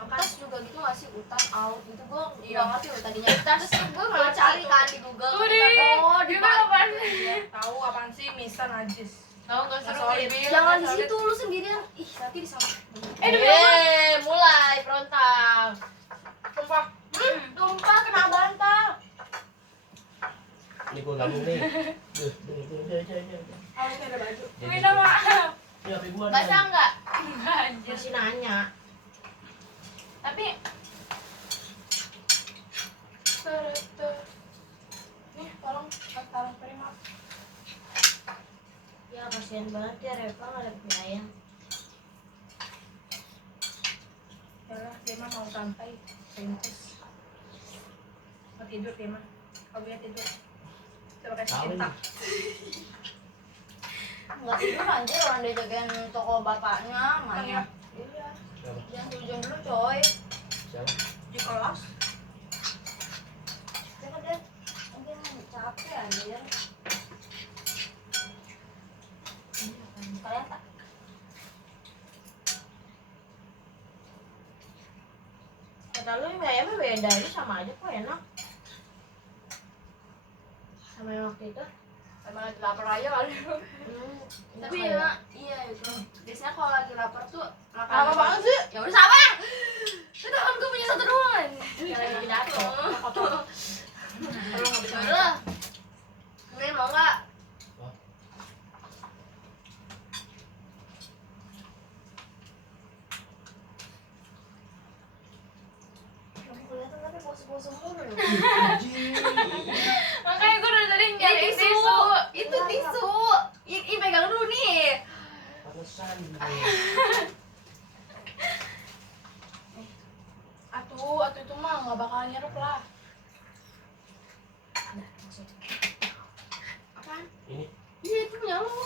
Utas juga gitu nggak sih, utas out itu gue Iya. nggak ngerti loh tadinya utas. Terus gue malah cari kan di Google. Tuh di. Oh di apaan sih? Tahu apaan sih misa najis. Tahu nggak seru Solid. ini? Jangan di situ lu sendirian. Ih nanti di sana. Demi Allah. Mulai frontal. Sumpah. Tumpah kena bantal. Ini gua gabung nih. Duh. Harusnya ada baju. Minta maaf. Ya, HP gua. Basah nggak? Enggak anjir. Masih nanya. Tapi Nih, tolong taruh terima. Ya kasihan banget ya Reva nggak ada penyayang. Yalah, dia mah mau santai, rintis. Mau tidur dia mah. Kalau dia tidur. Coba kasih Tahu cinta. nih. Nggak tidur anjir orang dia jagain toko bapaknya, Iya. makanya. Iya. Siapa? Jangan hujan dulu coy. Siapa? Di kelas. Dia kan dia mungkin capek anjir. Kalian tak? Kata lu yang ayamnya beda, ini sama aja kok enak. Sama yang waktu itu. Emang lagi lapar aja kali. Tapi ya, iya itu. Biasanya kalau lagi lapar tuh makan. Lama banget sih. Ya udah sabar. Itu kan gue punya satu doang. Kayak lagi pidato. Kalau nggak bisa. Udah. Ini mau nggak? Wah. Kamu kelihatan tapi bos-bos mulu ya. makanya gue dari tadi nyari Ini tisu. Itu tisu. Ih pegang dulu nih. Pantesan. Atuh itu mah nggak bakal nyerep lah. Nah, masuk. Apaan? Ini Iya itu punya lo.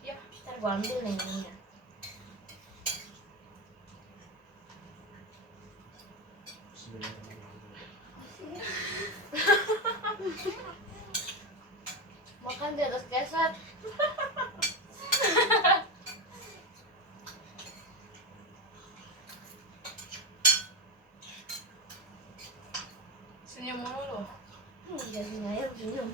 Ya. Ntar gua ambil nih ini ya. Makan di atas keset. Senyum mulu loh. Jadi ngayal senyum.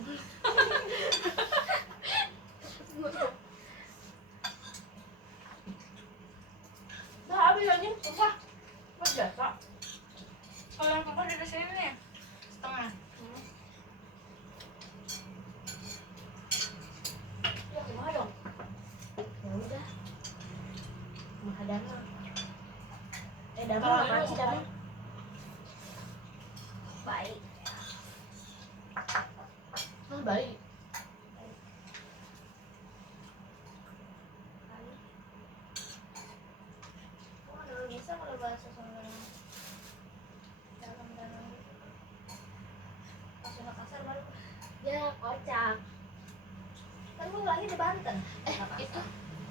Nah, habis anjing, sumpah. Mas biasa. Kalau yang kakak dari sini nih setengah. Ya kumaha dong? Ya udah. Kumaha dana. Dana apaan sih dana? Baik. Mas baik. Kok ada bisa kalau bahasa sama dalam pas udah kasar baru ya kocak. Kan lu lagi di Banten. Itu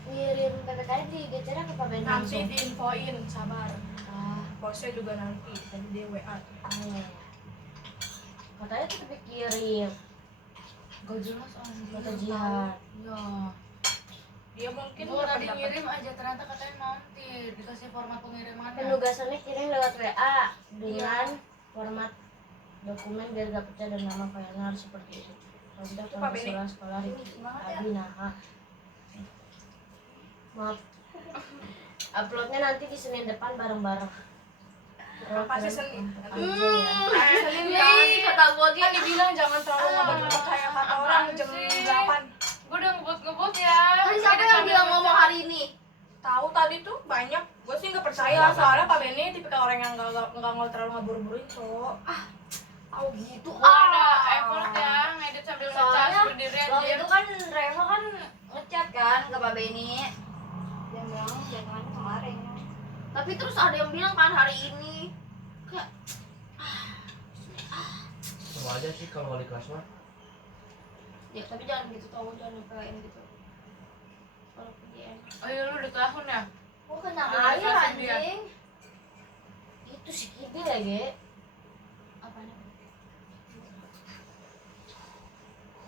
ngirim PPKN di GCR ke Pak Ben Nanti langsung. diinfoin, sabar. Ah, Bosnya juga nanti, tadi dia WA. iya. Katanya tuh dikirim Gak jelas anjir. kata Jihan. Ya. Dia mungkin Gue tadi berpendapat. ngirim aja ternyata katanya nanti dikasih format pengirimannya. Penugasannya kirim lewat WA dengan format dokumen biar gak pecah dan nama filenya harus seperti itu. Kontak Itu Pak Beni. konsulat sekolah Riki Semangat ya. Abi Naha. Maaf. Uploadnya nanti di Senin depan bareng-bareng. Apa sih Senin? Aja ya. Senin kan. Kata gua Kan dibilang jangan terlalu nggak percaya kata orang jam 8. Gue udah ngebut ya. Tadi siapa yang bilang ngomong hari ini? Tahu tadi tuh banyak. Gue sih nggak percaya soalnya Pak Beni tipikal orang yang nggak terlalu ngeburu-buruin kok. Tahu gitu. Gue ada effort ya ngedit sambil ngecas Soalnya berdiri waktu anjir. itu kan Reva kan ngechat kan ke Pak Beni. Dia bilang jangan kemarin. Tapi terus ada yang bilang kan hari ini. Kayak sama aja sih kalau wali kelas mah. ya tapi jangan gitu tahu, jangan nyepelin gitu. Kalau pergi enak. Oh iya lu udah tahun ya? Oh kena Udah air jelasin dia. anjing. Itu si Kibi lagi. Apanya?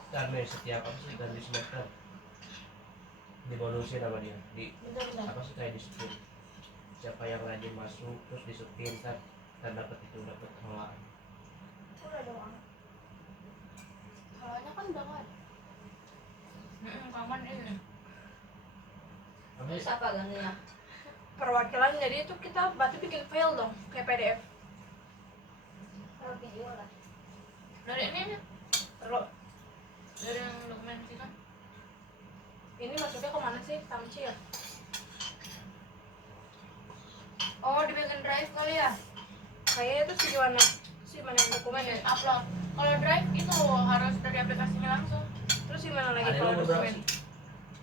Dan nih setiap apa sih ganti semester dibonusin sama dia di Bentar. apa sih kayak disiplin siapa yang rajin masuk terus disukin kan dapat hawaan. Udah doang. Hawanya kan udah nggak ada. Kaman ini. Terus apa gantinya? Perwakilan, jadi itu kita berarti bikin file dong kayak PDF. Kalau video lah. Dari ini nih. Perlu. Dari yang dokumen kita. Ini masuknya kemana sih? Tamci ya? Oh, dibikin drive kali ya? Kayaknya itu sih gimana? Si mana yang dokumen ya? Upload. Kalau drive itu harus dari aplikasinya langsung. Terus gimana lagi Ada kalau nomor berapa dokumen? sih?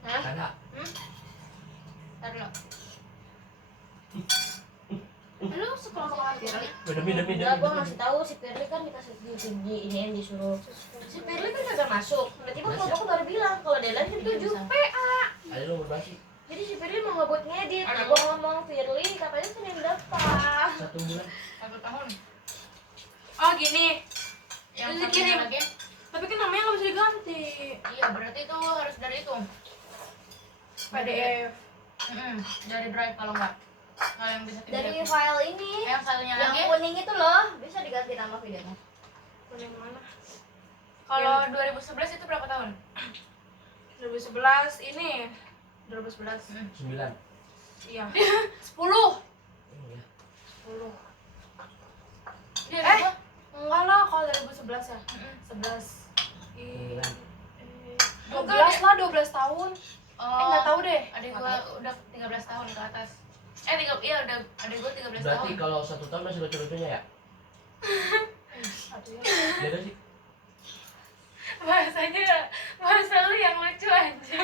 Hah? Ada. Ntar lo. Lu sekelompok Firly? Demi. Enggak, gua ngasih tahu si Firly kan dikasih di ini yang disuruh. Si Firly kan kagak masuk. Tiba-tiba kelompokku baru bilang kalau deadline jam 7 PA. Ada nomor berapa sih? Jadi si Firly mau ngebuat ngedit. Nah, gua ngomong Firly katanya Senin depan. 1 bulan. 1 tahun. Oh gini. Yang Terus satunya dikirim. lagi. Tapi kan namanya nggak bisa diganti. Iya, berarti itu harus dari itu. PDF. Dari drive kalau enggak. Kalau yang bisa Dari PDF. file ini Yang satunya yang lagi. kuning itu loh, bisa diganti nama videonya. Kuning mana? Kalau 2011 itu berapa tahun? 2011 ini. 2011. 9. Iya. 10. Iya. 10. Dia Eh. gua. Enggak lah kalau 2011 ya. 11. 9. 12 lah, 12 tahun. Enggak tahu deh. Adik gua udah 13 tahun ke atas. Iya udah adik gua 13 Berarti tahun. kalau 1 tahun masih lucu-lucunya ya? Satu ya. Iya kan sih? Bahasa lu yang lucu anjir.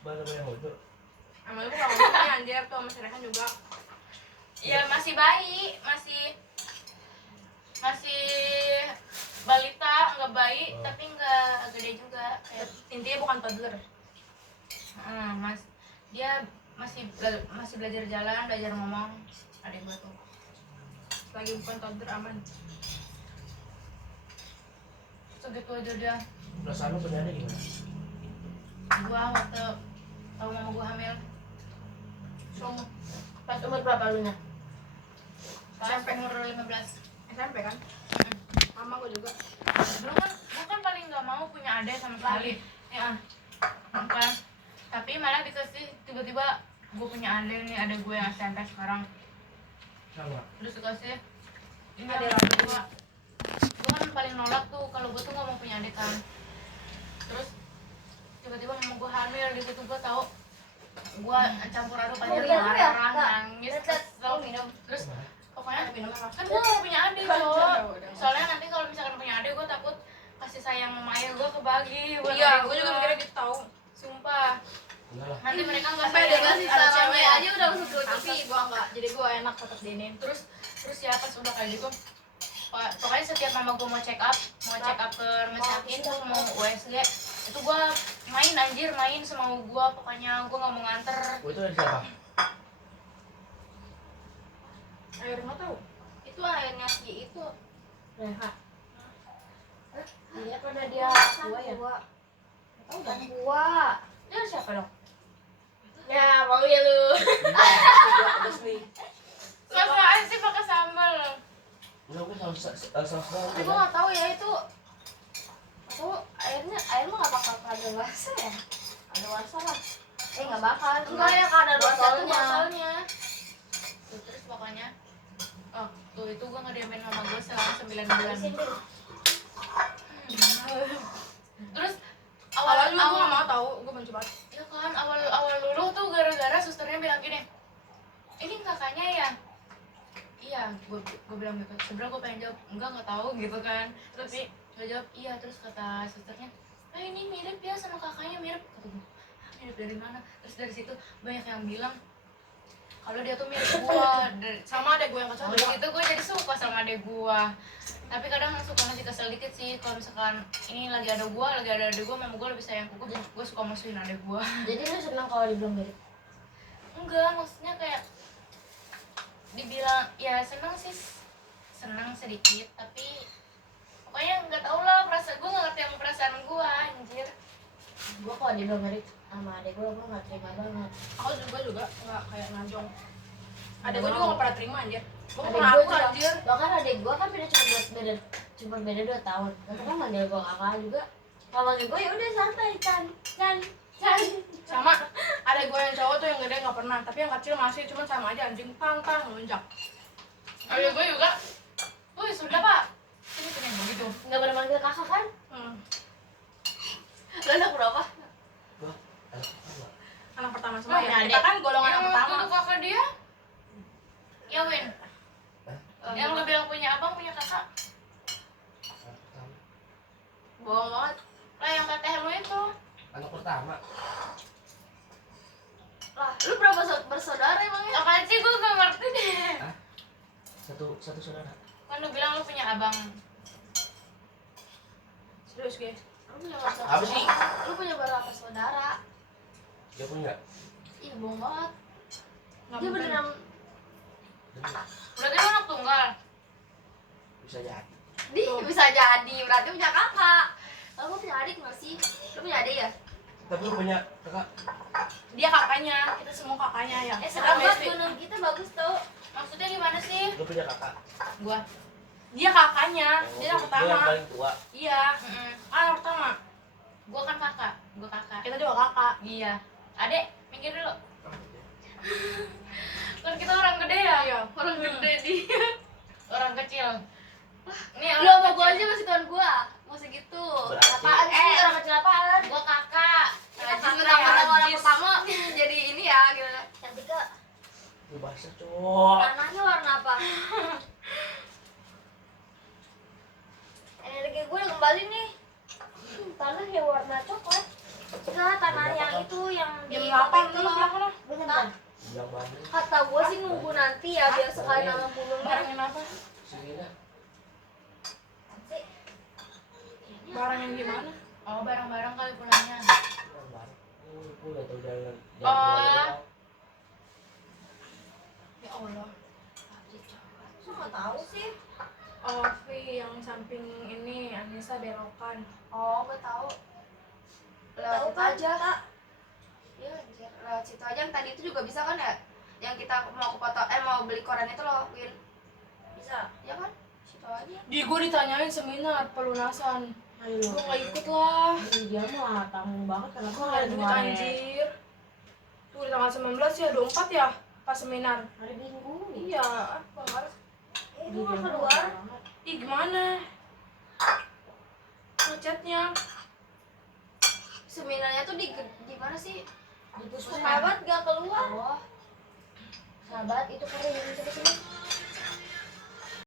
Bahasa yang lucu. Sama ibu nggak ngomongnya anjir tuh sama si Rehan juga. Ya masih bayi, masih balita, enggak bayi, tapi enggak gede juga. Kayak Intinya bukan toddler. Mas, dia masih belajar jalan, belajar ngomong. Adik gua tuh. Lagi bukan toddler aman. Segitu aja dia. Perasaan lu punya adik gimana? Gua waktu tahu mama gua hamil. Pas umur berapa lu nya? Pas umur 15. SMP kan? Mama gue juga. Dulu kan gua kan paling nggak mau punya adik sama sekali. Ya, bukan. Tapi malah dikasih tiba-tiba gue punya adik nih, adik gue yang SMP sekarang. Sama. Terus dikasih ini Adik adik lagi. gue kan paling nolak tuh kalau gue tuh nggak mau punya adik kan. Terus tiba-tiba mama gue hamil, di situ gue tahu gue campur aduk aja, minum ya, marah, Kak? nangis, Lihat, kesel. minum. Terus pokoknya Minum apa? kan gue gak punya adik cowok. Soalnya nanti kalau misalkan punya adik gue takut kasih sayang mama ayah gue kebagi buat Iya, adik gue juga mikirnya gitu tahu. sumpah. Enggak lah. Nanti mereka nggak Sampai ada sayang kasih ada sarannya cewek aja udah langsung tapi gua enggak. Jadi gua enak tetap diinin. terus ya pas udah kayak gitu pokoknya setiap mama gue mau check up ke rumah sakit tuh mau USG itu gue main semau gue, pokoknya gue nggak mau nganter. Oh, itu dari siapa? Air nggak tahu. Itu airnya si itu. Reha. Iya pada dia gua ya. Tahu kan gua. Dia siapa dong? Ya, mau ya lu. Pedas nih. Masa sih pakai sambal? Enggak, gue saus Tapi gua enggak tahu ya itu. Aku air mah enggak bakal ada rasa ya. Ada rasa lah. Enggak bakal. Enggak ya ada botolnya. Tuh, terus pokoknya tuh itu gue ngediamin mama gue selama 9 bulan. Terus Awalnya gue nggak mau tahu, gue benci banget. ya kan awal luluh tuh gara-gara susternya bilang gini, ini kakaknya ya. Iya, gue bilang gitu. Sebenernya gue pengen jawab nggak tahu gitu kan. Tapi gue jawab iya, terus kata susternya, ini mirip ya sama kakaknya, mirip. Kata gue, mirip dari mana? Terus dari situ banyak yang bilang kalau dia tuh mirip gua. Sama adek gue yang Dari kacau. situ gue jadi suka sama adek gua. Tapi kadang suka masih kesel dikit sih kalau misalkan ini lagi ada adek gua, mama gua lebih sayang ke gua suka musuhin adek gua. Jadi lu senang kalau dibilang mirip? Enggak, maksudnya kayak dibilang ya seneng sedikit, tapi pokoknya nggak tau lah perasaan gua, nggak ngerti sama perasaan gua anjir. Gua kalau dibilang mirip sama adek gua enggak terima banget. Aku juga nggak kayak najong. Ada gue juga nggak pernah terima anjir. Gue Adek pernah gue aku juga, anjir. bahkan adek gue kan cuma beda 2 tahun. Mereka manggil gue kakak juga. Kalau manggil gue ya udah santai Chan. Sama ada gue yang cowok tuh yang gede nggak pernah, tapi yang kecil masih, cuman sama aja anjing tang melunjak. Ada gue juga. Wih sudah pak. Ini pengen begitu. Nggak pernah manggil kakak kan? Lo anak berapa? Gua anak pertama. Anak pertama Oh, semua ya, ya. adek. Kita kan golongan Yang yang waktu pertama. itu kakak dia. Ya Win. Hah? Yang lo bilang punya abang punya kakak. Anak pertama. Bohong banget. Lah yang teteh lo itu. Anak pertama. Lah, lu berapa bersaudara emangnya? Apaan sih gue gak ngerti deh. Satu saudara. Kan lo bilang lo punya abang. Serius guys. Lu punya berapa? Apa sih? Lu punya berapa saudara? Dia punya. Ih, bohong banget. Nggak Dia mungkin. beneran Berarti lo anak tunggal. Bisa jadi. bisa jadi berarti punya kakak. Lu punya adik nggak sih? Lu punya adik ya? Tapi lu punya kakak. Dia kakaknya, kita semua kakaknya ya. Kita Sahabat besti. gunung kita bagus tau. Maksudnya gimana sih? Lu punya kakak. Gua. Dia kakaknya, dia Dia anak yang pertama. paling tua. Iya, anak pertama. Gua kan kakak. Gua kakak. Kita juga kakak. Iya. Adek, minggir dulu. Kan kita orang gede ya. Iya. Orang gede dia. Orang kecil. Ini Lu sama gua aja masih tuan gua. Masih gitu. Berarti- Apaan sih orang kecil apaan? Gua kakak. Kita Najis pertama orang najis. pertama jadi ini ya gitu. Yang ketiga Lu basah, Cok. tanahnya warna apa? Energi gue udah kembali nih. Tanahnya warna coklat. Enggak, tanah yang itu yang di Jam kota 8 itu lu loh. pulang lah. Bentar. Bilang banget. Kata gue sih nunggu nanti ya biar sekali nama pulungnya. Barangnya apa? Sini dah. Barang yang gimana? Oh, barang-barang kali pulangnya. Gue udah tau jalan. Oh. Ya Allah. Saya nggak tahu sih. Oh, V yang samping ini Anissa belokan. Oh, gue tahu. Lewat situ aja. Iya, anjir. Lewat situ aja. Yang tadi itu juga bisa kan ya? Yang kita mau ke foto, mau beli koran itu loh, Win. Bisa. Ya kan? Situ aja. Di gue ditanyain seminar pelunasan. Ayo. Gue nggak ikut lah. Dia mah tanggung banget karena Gue nggak ada duit anjir. Tuh di tanggal 19 ya, 24 ya pas seminar. Hari Minggu. Iya, apa nggak? Itu nggak keluar. Ih gimana? Ngechatnya. Seminarnya tuh di mana sih? Di Pusat. Sahabat gak keluar. Oh. Sahabat itu karena yang coba sini.